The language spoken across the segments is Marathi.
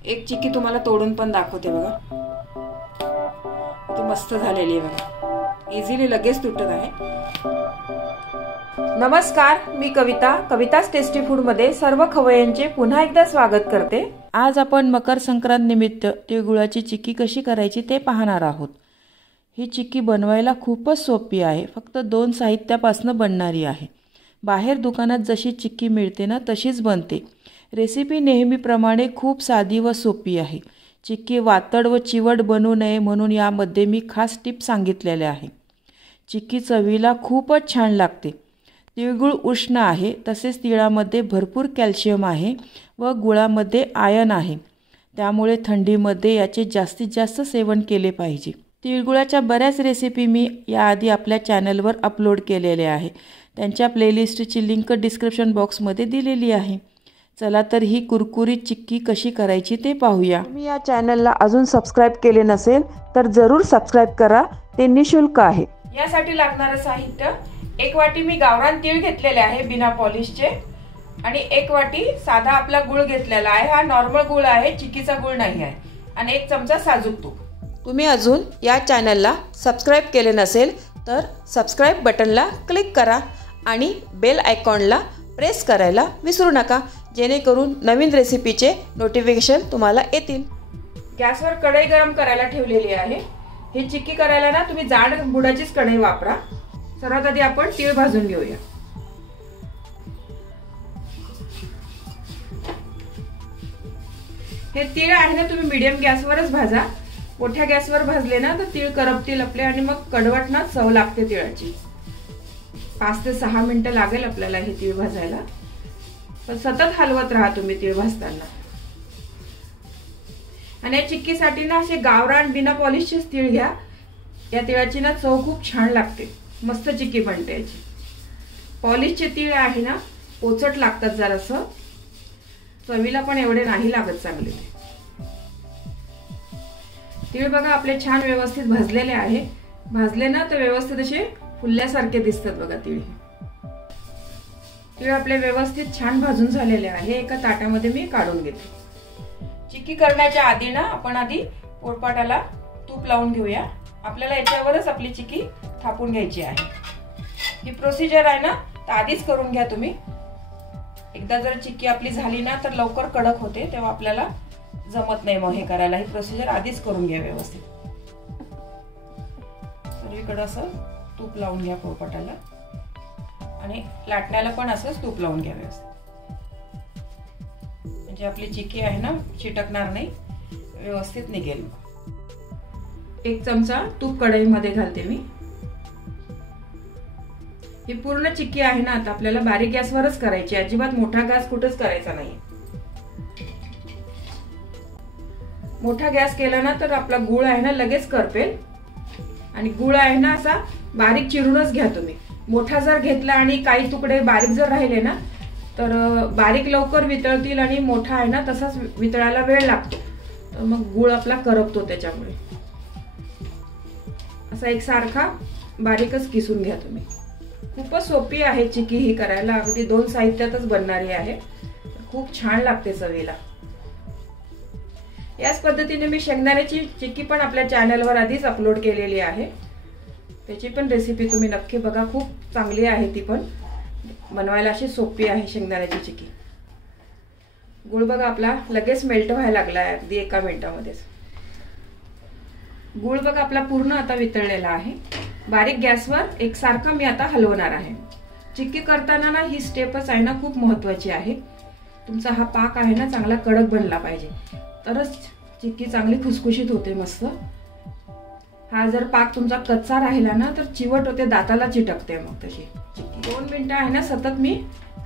एक चिक्की तुम्हाला तोडून पण दाखवते बघा, ती मस्त झालेली आहे बघा, इझिली लगेच तुटत आहे। नमस्कार, मी कविता, कविता's टेस्टी फूड मध्ये सर्व खवय्यांचे पुन्हा एकदा स्वागत करते। आज आपण मकर संक्रांत निमित्त तिळगुळाची चिक्की कशी करायची ते पाहणार आहोत। ही चिक्की बनवायला खूपच सोपी आहे, फक्त 2 साहित्यापासून बनणारी आहे। बाहेर दुकानात जशी चिक्की मिळते ना तशीच बनते। रेसिपी नेहमीप्रमाणे खूप साधी व सोपी आहे। चिक्की वातड व चिवट बनू नये म्हणून यामध्ये मी खास टिप सांगितलेले आहे। चिक्की चवीला खूपच छान लागते। तिळगुळ उष्ण आहे, तसेच तिळामध्ये भरपूर कॅल्शियम आहे व गुळामध्ये आयर्न आहे, त्यामुळे थंडीमध्ये याचे जास्तीत जास्त सेवन केले पाहिजे। तिळगुळाच्या बऱ्याच रेसिपी मी याआधी आपल्या चॅनलवर अपलोड केलेले आहे, त्यांच्या प्लेलिस्टची लिंक डिस्क्रिप्शन बॉक्समध्ये दिलेली आहे। चला तर ही कुरकुरीत चिक्की कशी करायची ते पाहूया। तुम्ही या चॅनलला अजून सबस्क्राइब केले नसेल तर जरूर सबस्क्राइब करा, ते निशुल्क आहे। यासाठी लागणारे साहित्य, 1 वाटी मी गावरान तीळ घेतलेले आहे बिना पॉलिशचे, आणि 1 वाटी साधा आपला गुळ घेतलेला आहे, हा नॉर्मल गुळ आहे, चिक्कीचा गुळ नाही आहे, आणि 1 चमचा साजूक तूप। तुम्ही अजून या चॅनलला सबस्क्राइब केले नसेल तर सबस्क्राइब बटनला क्लिक करा आणि बेल आयकॉनला प्रेस करायला विसरू नका, जेणेकरून नवीन रेसिपीचे नोटिफिकेशन तुम्हाला येतील। गॅसवर कढई गरम करायला ठेवलेली आहे। ही चिक्की करायला ना तुम्ही जाड बुडाचीच कढई वापरा। सर्वात आधी आपण तीळ भाजून घेऊया। हे तीळ आहे ना तुम्ही मीडियम गॅसवरच भाजा, मोठ्या गॅसवर भाजले ना तर तीळ करपतील आपले आणि मग कडवट ना चव लागते तिळाची। 5 ते 6 मिनिटं लागेल आपल्याला हे तीळ भाजायला, पण सतत हलवत राहा तुम्ही तीळ भाजताना। आणि या चिक्कीसाठी ना असे गावरान बिना पॉलिशचे तीळ घ्या, या तिळाची ना चव खूप छान लागते, मस्त चिक्की बनते याची। पॉलिशचे तीळ आहे ना पोचट लागतात जरासं, चवीला पण एवढे नाही लागत चांगले। तीळ बघा आपले छान व्यवस्थित भाजलेले आहे, भाजले ना तर व्यवस्थित असे फुलल्यासारखे दिसतात बघा तीळ। तीळ आपले व्यवस्थित छान भाजून झालेले आहे, एका ताटामध्ये मी काढून घेते। चिक्की करण्याच्या आधी ना आपण आधी पोळपाटाला तूप लावून घेऊया, आपल्याला याच्यावरच आपली चिक्की थापून घ्यायची आहे। ही प्रोसिजर आहे ना तर आधीच करून घ्या तुम्ही, एकदा जर चिक्की आपली झाली ना तर लवकर कडक होते, तेव्हा आपल्याला जमत नाही मग हे करायला। ही प्रोसिजर आधीच करून घ्या व्यवस्थित। सर्वीकडे असं तूप लावून घ्या पोळपाटाला, आणि लाटण्याला पण असंच तूप लावून घ्या व्यवस्थित, म्हणजे आपली चिक्की आहे ना चिटकणार नाही, व्यवस्थित निघेल। 1 चमचा तूप कढईमध्ये घालते मी। ही पूर्ण चिक्की आहे ना आता आपल्याला बारीक गॅसवरच करायची, अजिबात मोठा गॅस कुठेच करायचा नाही। मोठा गॅस केला ना तर आपला गुळ आहे ना लगेच करपेल, आणि गुळ आहे ना असा बारीक चिरूनच घ्या तुम्ही। मोठा जर घेतला आणि काही तुकडे बारीक जर राहिले ना तर बारीक लवकर वितळतील, आणि मोठा आहे ना तसाच वितळायला वेळ लागतो, तर मग गुळ आपला करपतो त्याच्यामुळे। असा एकसारखा बारीकच किसून घ्या तुम्ही। खूपच सोपी आहे चिक्की ही करायला, अगदी 2 साहित्यातच बनणारी आहे, खूप छान लागते चवीला। याच पद्धतीने मी शेंगदाण्याची चिक्की पण आपल्या चॅनलवर आधीच अपलोड केलेली आहे, त्याची पण रेसिपी तुम्ही नक्की बघा, खूप चांगली आहे ती पण, बनवायला अशी सोपी आहे शेंगदाण्याची चिक्की। गुळ बघा आपला लगेच मेल्ट व्हायला लागला आहे, अगदी 1 मिनिटामध्येच। गुळ बघा आपला पूर्ण आता वितळलेला आहे, बारीक गॅसवर एकसारखा मी आता हलवणार आहे। चिक्की करताना ना ही स्टेपच आहे ना खूप महत्त्वाची आहे। तुमचा हा पाक आहे ना चांगला कडक बनला पाहिजे, तरच चिक्की चांगली खुसखुशीत होते मस्त। हा जर पाक तुमचा कच्चा राहिला ना तर चिवट होते, दाताला चिटकते मग तशी चिक्की। 2 मिनिटं आहे ना सतत मी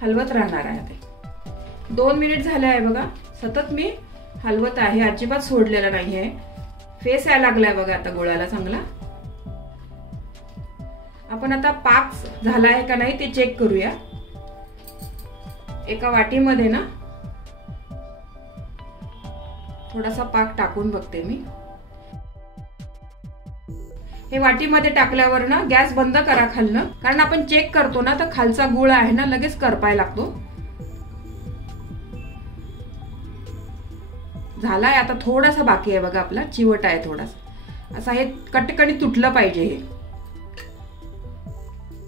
हलवत राहणार आहे ते। 2 मिनिट झाले आहे बघा, सतत मी हलवत आहे, अजिबात सोडलेला नाहीये। फेस यायला लागलाय बघा आता गुळाला चांगला। आपण आता पाक झाला आहे का नाही ते चेक करूया। एका वाटीमध्ये ना थोडासा पाक टाकून बघते मी। हे वाटीमध्ये टाकल्यावर ना गॅस बंद करा खालनं, कारण आपण चेक करतो ना तर खालचा गुळ आहे ना लगेच करपायला लागतो। झालाय, आता थोडासा बाकी आहे बघा, आपला चिवट आहे थोडासा, असा हे कटकणी तुटलं पाहिजे हे.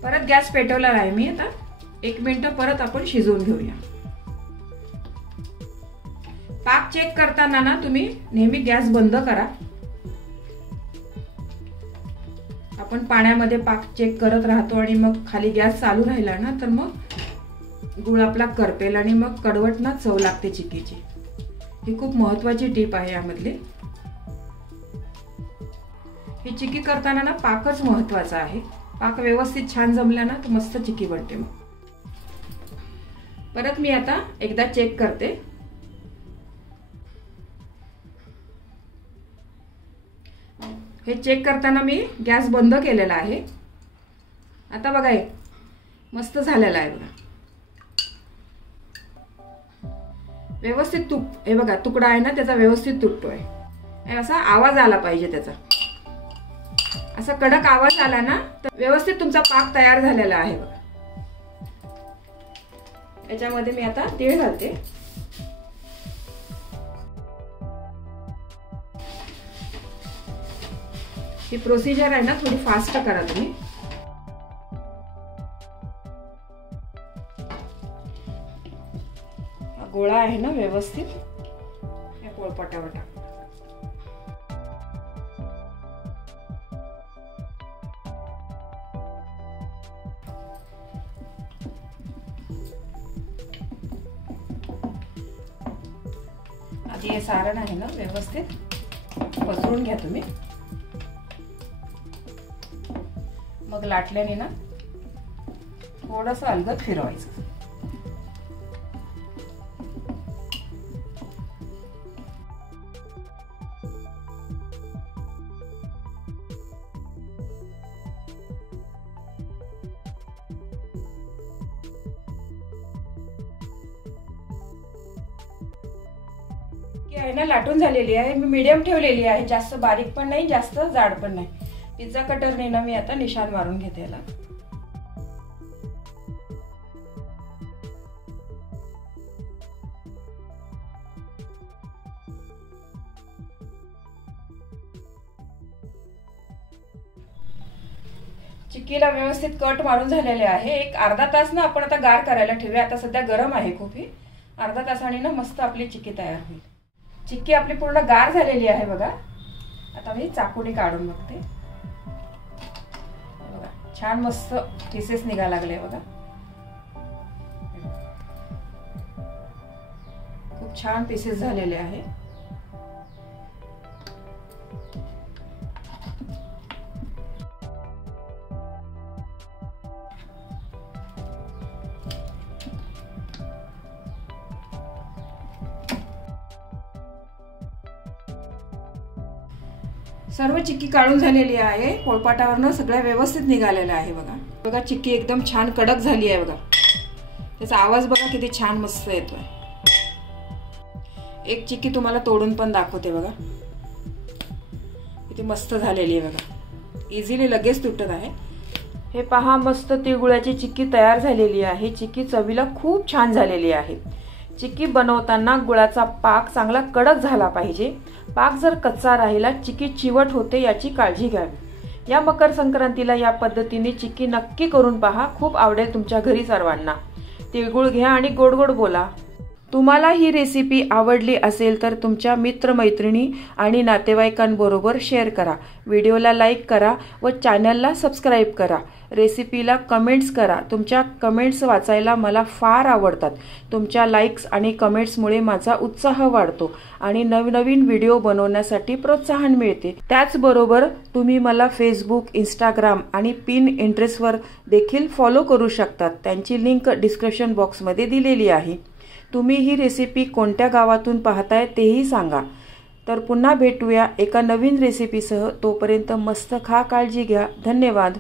परत गॅस पेटवला आहे मी. आता 1 मिनिट परत आपण शिजवून घेऊया. पाक चेक करताना ना तुम्ही नेहमी गॅस बंद करा. आपण पाण्यामध्ये पाक चेक करत राहतो आणि मग खाली गॅस चालू राहिला ना तर मग गुळ आपला करपेल आणि मग कडवट ना चव लागते चिक्कीची. ही खूप महत्वाची टीप आहे यामधली. ही चिक्की करताना ना पाकच महत्वाचा आहे. पाक व्यवस्थित छान जमला ना तर मस्त चिक्की बनते. मग परत मी आता एकदा चेक करते. हे चेक करताना मी गॅस बंद केलेला आहे. आता बघा हे मस्त झालेला आहे बघा, व्यवस्थित हे बघा तुकडा आहे ना त्याचा व्यवस्थित तुटतोय. असा आवाज आला पाहिजे त्याचा, असा कडक आवाज आला ना तर व्यवस्थित तुमचा पाक तयार झालेला आहे बघा. याच्यामध्ये मी आता तीळ घालते. ही प्रोसिजर आहे ना थोडी फास्ट करा तुम्ही. गोळा आहे ना व्यवस्थित या पोळपाटावर टाक. आधी हे सारण आहे ना व्यवस्थित पसरून घ्या तुम्ही. मग लाटल्याने ना थोडंसं अलगद फिरवायचं. आहे ना लाटून झालेली आहे. मी मीडियम ठेवलेली आहे, जास्त बारीक पण नाही जास्त जाड पण नाही. पिझ्झा कटरने ना मी आता निशाण मारून घेते याला. चिक्कीला व्यवस्थित कट मारून झालेले आहे. एक अर्धा तास ना आपण आता गार करायला ठेवूया. आता सध्या गरम आहे खूप. ही अर्धा तासाने ना मस्त आपली चिक्की तयार होईल. चिक्की आपली पूर्ण गार झालेली आहे बघा. आता मी चाकूने काढून बघते. बघा छान मस्त पीसेस निघायला लागले बघा. खूप छान पीसेस झालेले आहे. सर्व चिक्की काढून झालेली आहे. पोळपाटावरनं सगळ्या व्यवस्थित निघालेलं आहे बघा. बघा चिक्की एकदम छान कडक झाली आहे बघा. त्याचा आवाज बघा किती छान मस्त येतोय. एक चिक्की तुम्हाला तोडून पण दाखवते बघा. किती मस्त झालेली आहे बघा. इझिली लगेच तुटत आहे. हे पहा मस्त तिळगुळाची चिक्की तयार झालेली आहे. चिक्की चवीला खूप छान झालेली आहे. चिक्की बनवताना गुळाचा पाक चांगला कडक झाला पाहिजे. पाक जर कच्चा राहिला चिक्की चिवट होते याची काळजी घ्यावी. या मकर संक्रांतीला या पद्धतीने चिक्की नक्की करून पहा. खूप आवडेल तुमच्या घरी सर्वांना. तिळगुळ घ्या आणि गोड गोड बोला. तुम्हाला ही रेसिपी आवडली असेल तर तुमच्या मित्रमैत्रिणी आणि नातेवाईकांबरोबर शेअर करा. व्हिडिओला लाईक करा व चॅनलला सबस्क्राईब करा. रेसिपीला कमेंट्स करा. तुमच्या कमेंट्स वाचायला मला फार आवडतात. तुमच्या लाईक्स आणि कमेंट्समुळे माझा उत्साह वाढतो आणि नवनवीन व्हिडिओ बनवण्यासाठी प्रोत्साहन मिळते. त्याचबरोबर तुम्ही मला फेसबुक, इंस्टाग्राम आणि पिनट्रेस्टवर देखील फॉलो करू शकतात. त्यांची लिंक डिस्क्रिप्शन बॉक्समध्ये दिलेली आहे. तुम्ही ही रेसिपी कोणत्या गावातून पाहताय तेही सांगा. तर पुन्हा भेटूया एका नवीन रेसिपीसह. तोपर्यंत मस्त खा, काळजी घ्या. धन्यवाद.